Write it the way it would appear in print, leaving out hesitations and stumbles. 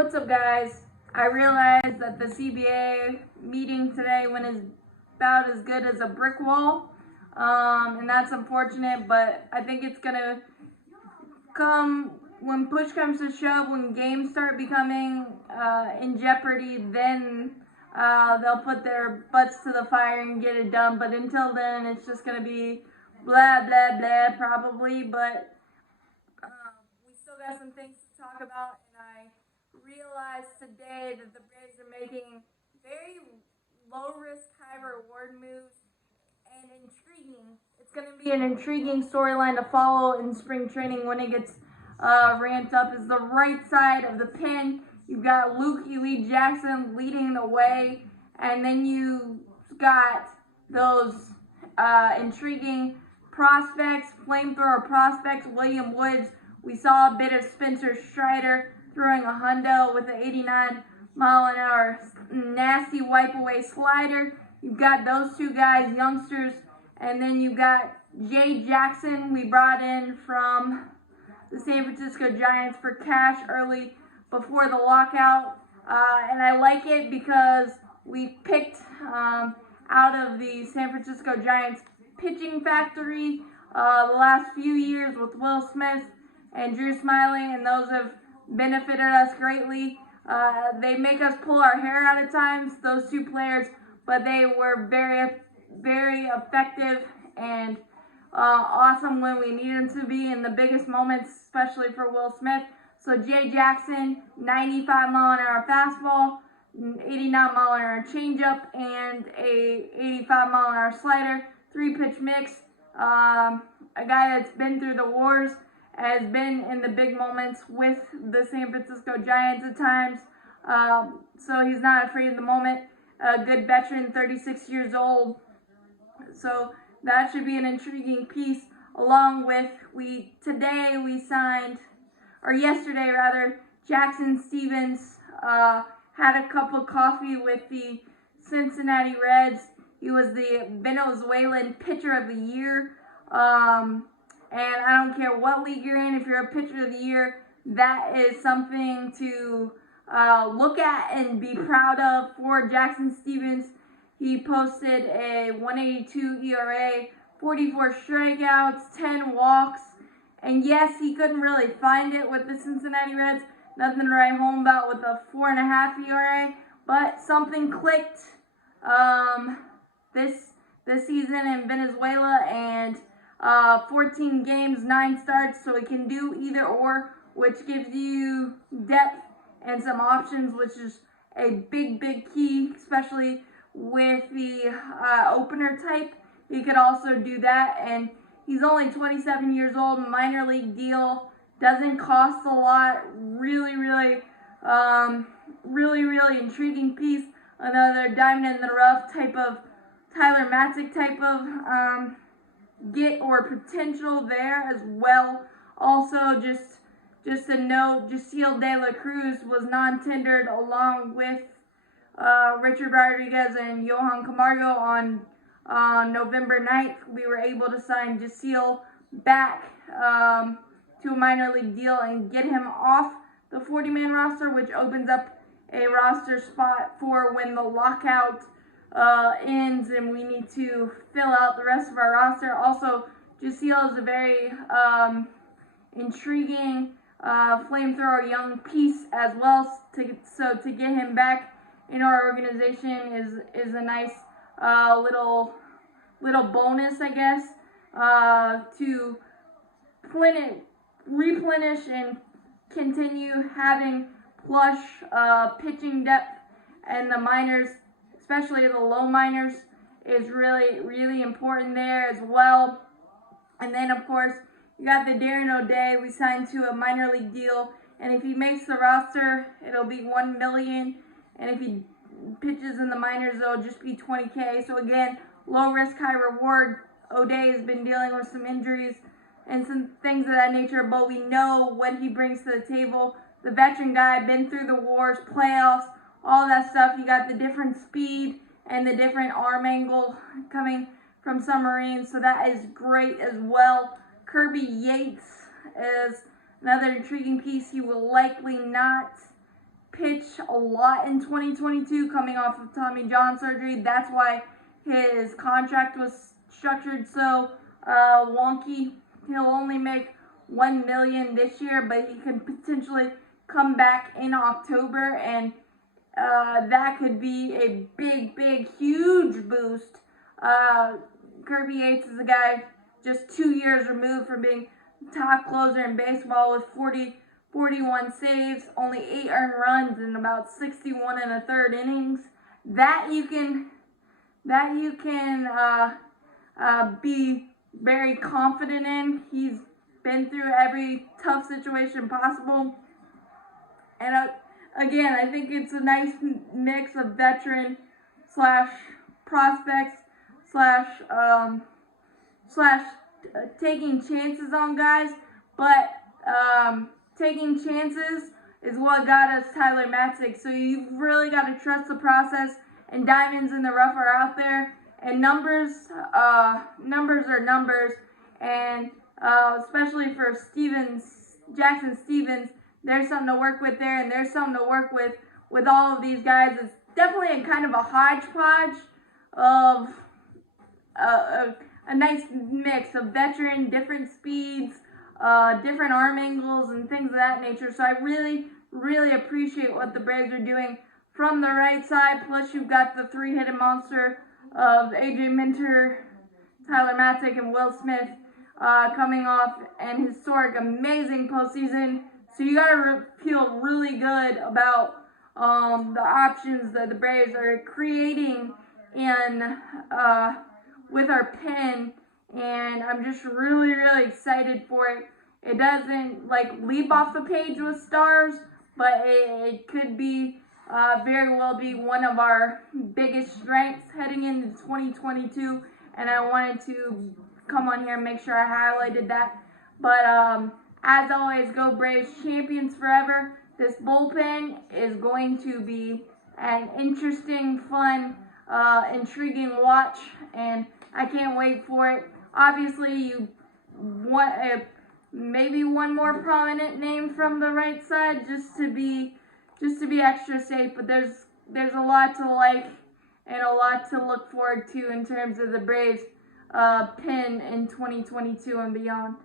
What's up, guys? I realized that the CBA meeting today went about as good as a brick wall, and that's unfortunate, but I think it's gonna come when push comes to shove, when games start becoming in jeopardy, then they'll put their butts to the fire and get it done. But until then, it's just gonna be blah, blah, blah, probably, but we still got some things to talk about, and I realized today that the Braves are making very low-risk, high-reward moves, and intriguing. It's going to be an intriguing storyline to follow in spring training when it gets ramped up. Is the right side of the pin. You've got Luke Ely Jackson leading the way, and then you got those intriguing prospects, flamethrower prospects, William Woods. We saw a bit of Spencer Strider throwing a hundo with an 89-mile-an-hour nasty wipe-away slider. You've got those two guys, youngsters, and then you've got Jay Jackson we brought in from the San Francisco Giants for cash early before the lockout. And I like it because we picked out of the San Francisco Giants pitching factory the last few years with Will Smith and Drew Smiley, and those have benefited us greatly. They make us pull our hair out at times, those two players, but they were very, very effective and awesome when we needed them to be in the biggest moments, especially for Will Smith. So Jay Jackson, 95-mile-an-hour fastball, 89-mile-an-hour changeup, and a 85-mile-an-hour slider, three-pitch mix. A guy that's been through the wars, has been in the big moments with the San Francisco Giants at times, so he's not afraid of the moment. A good veteran, 36 years old, so that should be an intriguing piece. Along with, yesterday rather, Jackson Stevens had a cup of coffee with the Cincinnati Reds. He was the Venezuelan Pitcher of the Year. And I don't care what league you're in, if you're a Pitcher of the Year, that is something to look at and be proud of for Jackson Stevens. He posted a 1.82 ERA, 44 strikeouts, 10 walks, and yes, he couldn't really find it with the Cincinnati Reds. Nothing to write home about with a 4.5 ERA, but something clicked this season in Venezuela, and 14 games, 9 starts, so he can do either or, which gives you depth and some options, which is a big key, especially with the opener type. He could also do that, and he's only 27 years old, minor league deal, doesn't cost a lot, really intriguing piece. Another diamond in the rough type of Tyler Matzik type of get or potential there as well. Also, just a note, Yasiel De La Cruz was non-tendered along with Richard Rodriguez and Johan Camargo on November 9th. We were able to sign Yasiel back to a minor league deal and get him off the 40-man roster, which opens up a roster spot for when the lockout ends and we need to fill out the rest of our roster. Also, Yasiel is a very intriguing flamethrower young piece as well. So to get him back in our organization is a nice little bonus, I guess, to replenish and continue having plush pitching depth, and the minors, especially the low minors, is really important there as well. And then, of course, you got the Darren O'Day we signed to a minor league deal, and if he makes the roster, it'll be $1 million, and if he pitches in the minors, it'll just be $20K. So again, low risk, high reward. O'Day has been dealing with some injuries and some things of that nature, but we know what he brings to the table. The veteran guy, been through the wars, playoffs, all that stuff. You got the different speed and the different arm angle coming from some Marines, so that is great as well. Kirby Yates is another intriguing piece. He will likely not a lot in 2022 coming off of Tommy John surgery. That's why his contract was structured so wonky. He'll only make $1 million this year, but he can potentially come back in October, and that could be a big, huge boost. Kirby Yates is a guy just 2 years removed from being top closer in baseball with 41 saves, only 8 earned runs in about 61 1/3 innings. That you can be very confident in. He's been through every tough situation possible, and again, I think it's a nice mix of veteran slash prospects slash taking chances on guys, but taking chances is what got us Tyler Matzik. So you've really got to trust the process, and diamonds in the rough are out there, and numbers are numbers, and especially for Jackson Stevens, there's something to work with there, and there's something to work with all of these guys. It's definitely a kind of a hodgepodge of a nice mix of veteran, different speeds, different arm angles, and things of that nature. So I really appreciate what the Braves are doing from the right side. Plus, you've got the three-headed monster of A.J. Minter, Tyler Matzik, and Will Smith coming off an historic, amazing postseason. So you got to feel really good about the options that the Braves are creating with our pen, and I'm just really excited for it. It doesn't leap off the page with stars, but it could be very well be one of our biggest strengths heading into 2022, and I wanted to come on here and make sure I highlighted that. But as always, go Braves, champions forever. This bullpen is going to be an interesting, fun, intriguing watch, and I can't wait for it. Obviously, you want maybe one more prominent name from the right side just to be extra safe, but there's a lot to like and a lot to look forward to in terms of the Braves pen in 2022 and beyond.